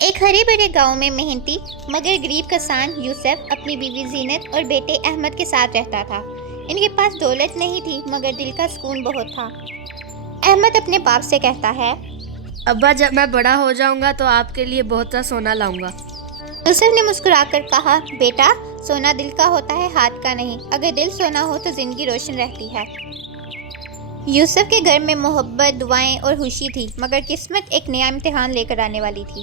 ایک ہرے بھرے گاؤں میں محنتی مگر غریب کسان یوسف اپنی بیوی زینت اور بیٹے احمد کے ساتھ رہتا تھا۔ ان کے پاس دولت نہیں تھی مگر دل کا سکون بہت تھا۔ احمد اپنے باپ سے کہتا ہے، ابا جب میں بڑا ہو جاؤں گا تو آپ کے لیے بہت سا سونا لاؤں گا۔ یوسف نے مسکرا کر کہا، بیٹا سونا دل کا ہوتا ہے ہاتھ کا نہیں، اگر دل سونا ہو تو زندگی روشن رہتی ہے۔ یوسف کے گھر میں محبت، دعائیں اور خوشی تھی مگر قسمت ایک نیا امتحان لے کر آنے والی تھی۔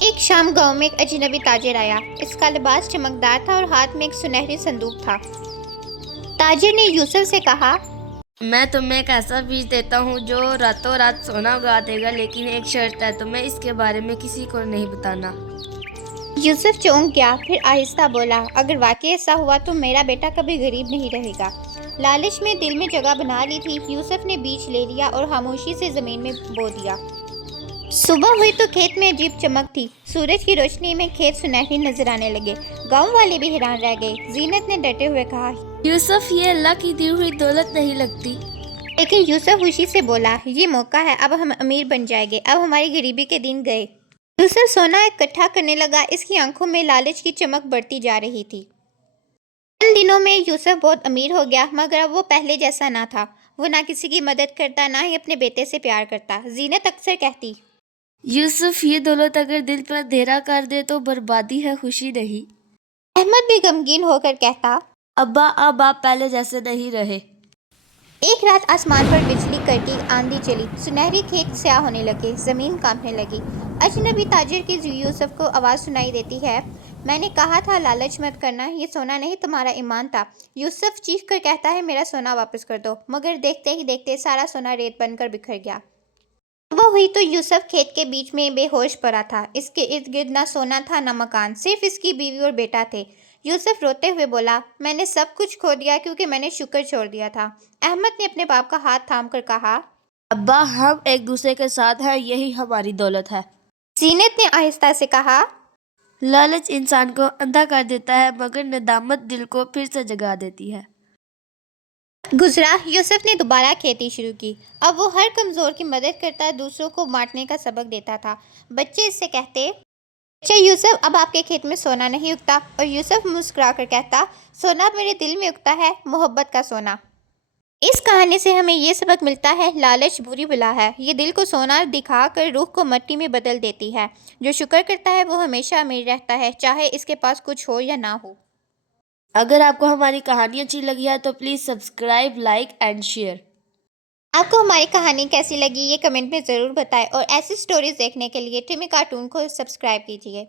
ایک شام گاؤں میں ایک اجنبی تاجر آیا۔ اس کا لباس چمکدار تھا اور ہاتھ میں ایک سنہری صندوق تھا۔ تاجر نے یوسف سے کہا، میں تمہیں ایک ایسا بیج دیتا ہوں جو راتوں رات سونا اگا دے گا، لیکن ایک شرط ہے، تمہیں اس کے بارے میں کسی کو نہیں بتانا۔ یوسف چونک گیا، پھر آہستہ بولا، اگر واقعی ایسا ہوا تو میرا بیٹا کبھی غریب نہیں رہے گا۔ لالچ میں دل میں جگہ بنا لی تھی، یوسف نے بیج لے لیا اور خاموشی سے زمین میں بو دیا۔ صبح ہوئی تو کھیت میں عجیب چمک تھی، سورج کی روشنی میں کھیت سنہری نظر آنے لگے۔ گاؤں والے بھی حیران رہ گئے۔ زینت نے ڈٹے ہوئے کہا، یوسف، یہ اللہ کی دی ہوئی دولت نہیں لگتی۔ لیکن یوسف خوشی سے بولا، یہ موقع ہے، اب ہم امیر بن جائیں گے، اب ہماری غریبی کے دن گئے۔ یوسف سونا اکٹھا کرنے لگا، اس کی آنکھوں میں لالچ کی چمک بڑھتی جا رہی تھی۔ چند دنوں میں یوسف بہت امیر ہو گیا مگر اب وہ پہلے جیسا نہ تھا۔ وہ نہ کسی کی مدد کرتا، نہ ہی اپنے بیٹے سے پیار کرتا۔ زینت اکثر کہتی، یوسف، یہ دولت اگر دل پر اندھیرا کر دے تو بربادی ہے، خوشی نہیں۔ احمد بھی غمگین ہو کر کہتا، ابا اب آپ پہلے جیسے نہیں رہے۔ ایک رات آسمان پر بجلی کڑکی، آندھی چلی، سنہری کھیت سیاہ ہونے لگے، زمین کانپنے لگی۔ اجنبی تاجر کی یوسف کو آواز سنائی دیتی ہے، میں نے کہا تھا لالچ مت کرنا، یہ سونا نہیں تمہارا ایمان تھا۔ یوسف چیخ کر کہتا ہے، میرا سونا واپس کر دو، مگر دیکھتے ہی دیکھتے سارا سونا ریت بن کر بکھر گیا۔ صبح ہوئی تو یوسف کھیت کے بیچ میں بے ہوش پڑا تھا۔ اس کے ارد گرد نہ سونا تھا نہ مکان، صرف اس کی بیوی اور بیٹا تھے۔ یوسف روتے ہوئے بولا، میں نے سب کچھ کھو دیا کیونکہ میں نے شکر چھوڑ دیا تھا۔ احمد نے اپنے باپ کا ہاتھ تھام کر کہا، ابا ہم ایک دوسرے کے ساتھ ہیں، یہی ہماری دولت ہے۔ زینت نے آہستہ سے کہا، لالچ انسان کو اندھا کر دیتا ہے مگر ندامت دل کو پھر سے جگا دیتی ہے۔ گزرا، یوسف نے دوبارہ کھیتی شروع کی۔ اب وہ ہر کمزور کی مدد کرتا، دوسروں کو بانٹنے کا سبق دیتا تھا۔ بچے اس سے کہتے، اچھا یوسف، اب آپ کے کھیت میں سونا نہیں اگتا؟ اور یوسف مسکرا کر کہتا، سونا میرے دل میں اگتا ہے، محبت کا سونا۔ اس کہانی سے ہمیں یہ سبق ملتا ہے، لالچ بری بلا ہے، یہ دل کو سونا دکھا کر روح کو مٹی میں بدل دیتی ہے۔ جو شکر کرتا ہے وہ ہمیشہ امیر رہتا ہے، چاہے اس کے پاس کچھ ہو یا نہ ہو۔ اگر آپ کو ہماری کہانی اچھی لگی ہے تو please subscribe, like and share. آپ کو ہماری کہانی کیسی لگی یہ کمنٹ میں ضرور بتائیں اور ایسی سٹوریز دیکھنے کے لیے ٹیمی کارٹون کو سبسکرائب کیجیے۔